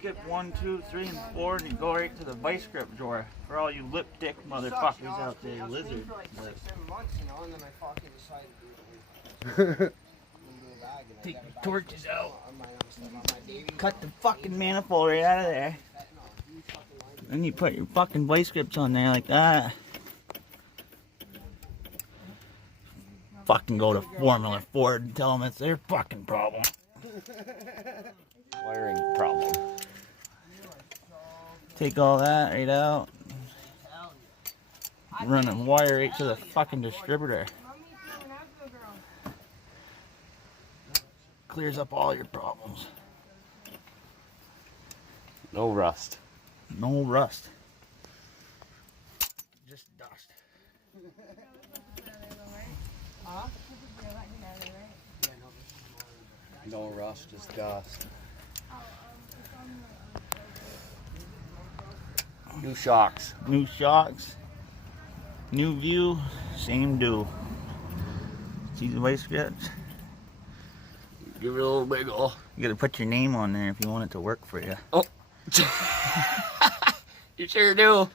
skip 1, 2, 3, and 4, and you go right to the vice grip drawer for all you lip dick motherfuckers out there, lizard. For like 6, 7 months, you know, and then I fucking decided to do it. Take the torches out. Cut the fucking manifold right out of there. Then you put your fucking vice grips on there like that. Fucking go to Formula Ford and tell them it's their fucking problem. Wiring problem. Take all that right out. Run a wire right to the fucking distributor. Clears up all your problems. No rust. No rust. Just dust. No rust, just dust. New shocks. New shocks. New view. Same do. See the vice grips? Give it a little wiggle. You gotta put your name on there if you want it to work for you. Oh. You sure do.